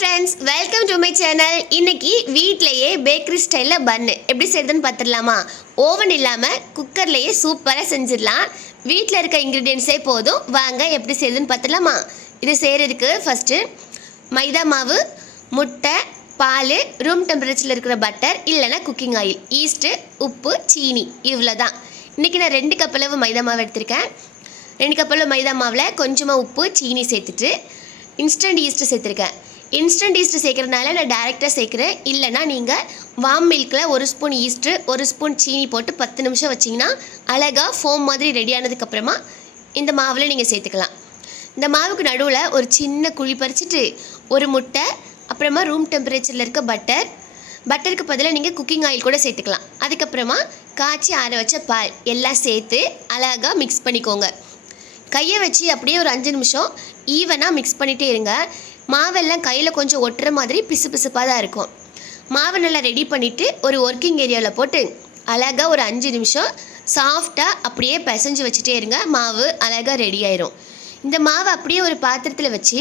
friends, welcome to my channel. இன்னைக்கு வீட்லயே bakery ஸ்டைல்ல பன் எப்படி செய்யறதுன்னு பார்த்துடலாமா? ஓவன் இல்லாம குக்கர்லயே சூப்பரா செஞ்சிடலாம். வீட்ல இருக்க இன்கிரிடியன்ட்ஸே போதும். வாங்க எப்படி செய்யறதுன்னு பார்த்துடலாமா? இது செய்யறதுக்கு ஃபர்ஸ்ட் மைதா மாவு, முட்டை, பால், ரூம் டெம்பரேச்சரில் இருக்கிற பட்டர் இல்லைனா குக்கிங் ஆயில், ஈஸ்ட்டு, உப்பு, சீனி இவ்வளோதான். இன்றைக்கி நான் 2 கப் அளவு மைதா மாவு எடுத்திருக்கேன். 2 கப் அளவு மைதா மாவில் கொஞ்சமாக உப்பு, சீனி சேர்த்துட்டு இன்ஸ்டன்ட் ஈஸ்ட்டு சேர்த்துருக்கேன். இன்ஸ்டன்ட் ஈஸ்ட்டு சேர்க்குறதுனால நான் டேரெக்டாக சேர்க்குறேன். இல்லைனா நீங்கள் வார்ம் மில்கில் 1 ஸ்பூன் ஈஸ்ட்டு 1 ஸ்பூன் சீனி போட்டு 10 நிமிஷம் வச்சிங்கன்னா அழகாக ஃபோம் மாதிரி ரெடி ஆனதுக்கப்புறமா இந்த மாவில் நீங்கள் சேர்த்துக்கலாம். இந்த மாவுக்கு நடுவில் ஒரு சின்ன குழி பறிச்சிட்டு ஒரு முட்டை, அப்புறமா ரூம் டெம்பரேச்சரில் இருக்க பட்டருக்கு பதிலாக நீங்கள் குக்கிங் ஆயில் கூட சேர்த்துக்கலாம். அதுக்கப்புறமா காய்ச்சி ஆற வச்ச பால் எல்லாம் சேர்த்து அழகாக மிக்ஸ் பண்ணிக்கோங்க. கையை வச்சு அப்படியே ஒரு 5 நிமிஷம் ஈவனாக மிக்ஸ் பண்ணிகிட்டே இருங்க. மாவெல்லாம் கையில் கொஞ்சம் ஒட்டுற மாதிரி பிசு பிசுப்பாக தான் இருக்கும். மாவை நல்லா ரெடி பண்ணிவிட்டு ஒரு ஒர்க்கிங் ஏரியாவில் போட்டு அழகாக ஒரு 5 நிமிஷம் சாஃப்டாக அப்படியே பிசைஞ்சு வச்சுட்டே இருங்க. மாவு அழகாக ரெடி ஆயிரும். இந்த மாவை அப்படியே ஒரு பாத்திரத்தில் வச்சு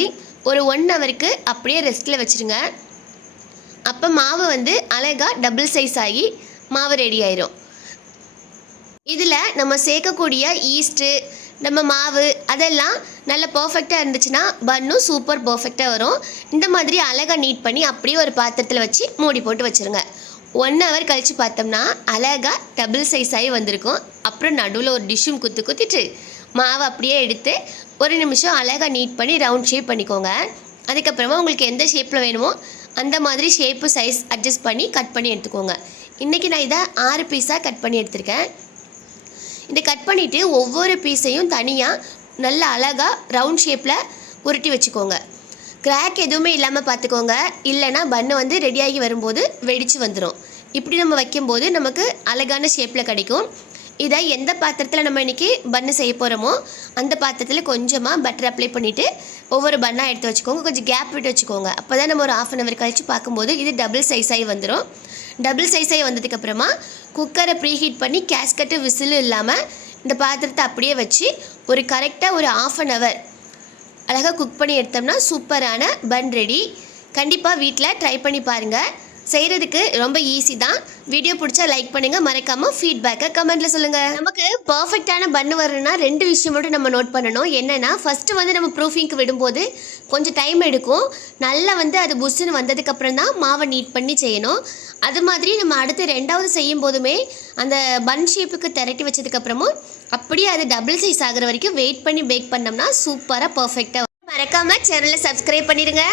ஒரு 1 ஹவருக்கு அப்படியே ரெஸ்ட்டில் வச்சுருங்க. அப்போ மாவு அழகாக டபுள் சைஸ் ஆகி மாவு ரெடி ஆயிரும். இதில் நம்ம சேர்க்கக்கூடிய ஈஸ்ட்டு, நம்ம மாவு அதெல்லாம் நல்ல பர்ஃபெக்டாக இருந்துச்சுன்னா பன்னும் சூப்பர் பர்ஃபெக்டாக வரும். இந்த மாதிரி அழகாக நீட் பண்ணி அப்படியே ஒரு பாத்திரத்தில் வச்சு மூடி போட்டு வச்சுருங்க. 1 ஹவர் கழித்து பார்த்தோம்னா அழகாக டபுள் சைஸ் ஆகி வந்திருக்கும். அப்புறம் நடுவில் ஒரு டிஷ்ஷும் குத்திட்டு மாவை அப்படியே எடுத்து 1 நிமிஷம் அழகாக நீட் பண்ணி ரவுண்ட் ஷேப் பண்ணிக்கோங்க. அதுக்கப்புறமா உங்களுக்கு எந்த ஷேப்பில் வேணுமோ அந்த மாதிரி ஷேப்பு சைஸ் அட்ஜஸ்ட் பண்ணி கட் பண்ணி எடுத்துக்கோங்க. இன்றைக்கி நான் இதை 6 பீஸாக கட் பண்ணி எடுத்திருக்கேன். இதை கட் பண்ணிவிட்டு ஒவ்வொரு பீஸையும் தனியாக நல்ல அழகாக ரவுண்ட் ஷேப்பில் உருட்டி வச்சுக்கோங்க. கிராக் எதுவுமே இல்லாமல் பார்த்துக்கோங்க. இல்லைனா பன்னு ரெடியாகி வரும்போது வெடித்து வந்துடும். இப்படி நம்ம வைக்கும்போது நமக்கு அழகான ஷேப்பில் கிடைக்கும். இதை எந்த பாத்திரத்தில் நம்ம இன்றைக்கி பன்னு செய்ய போகிறோமோ அந்த பாத்திரத்தில் கொஞ்சமாக பட்டர் அப்ளை பண்ணிவிட்டு ஒவ்வொரு பன்னாக எடுத்து வச்சுக்கோங்க. கொஞ்சம் கேப் விட்டு வச்சுக்கோங்க. அப்போ தான் நம்ம ஒரு 1/2 ஹவர் கழித்து பார்க்கும்போது இது டபுள் சைஸாகி வந்துடும். டபுள் சைஸாகி வந்ததுக்கப்புறமா குக்கரை ப்ரீஹீட் பண்ணி கேஸ்கட்டு விசிலும் இல்லாமல் இந்த பாத்திரத்தை அப்படியே வச்சு ஒரு கரெக்டாக ஒரு 1/2 ஹவர் அழகாக குக் பண்ணி எடுத்தோம்னா சூப்பரான பன் ரெடி. கண்டிப்பாக வீட்டில் ட்ரை பண்ணி பாருங்கள். செய்கிறதுக்கு ரொம்ப ஈஸி தான். வீடியோ பிடிச்சா லைக் பண்ணுங்கள். மறக்காமல் ஃபீட்பேக்கை கமெண்ட்டில் சொல்லுங்கள். நமக்கு பர்ஃபெக்டான பன்னு வரணும்னா 2 விஷயம் மட்டும் நம்ம நோட் பண்ணணும். என்னென்னா ஃபஸ்ட்டு நம்ம ப்ரூஃபிங்க்கு விடும்போது கொஞ்சம் டைம் எடுக்கும். நல்லா அது புஷ்ஷுன்னு வந்ததுக்கப்புறம் தான் மாவை நீட் பண்ணி செய்யணும். அது மாதிரி நம்ம அடுத்து 2வது செய்யும் போதுமே அந்த பன் ஷேப்புக்கு திரட்டி வச்சதுக்கப்புறமும் அப்படியே அது டபுள் சைஸ் ஆகிற வரைக்கும் வெயிட் பண்ணி பேக் பண்ணோம்னா சூப்பராக பர்ஃபெக்டாக. மறக்காமல் சேனலை சப்ஸ்கிரைப் பண்ணிடுங்க.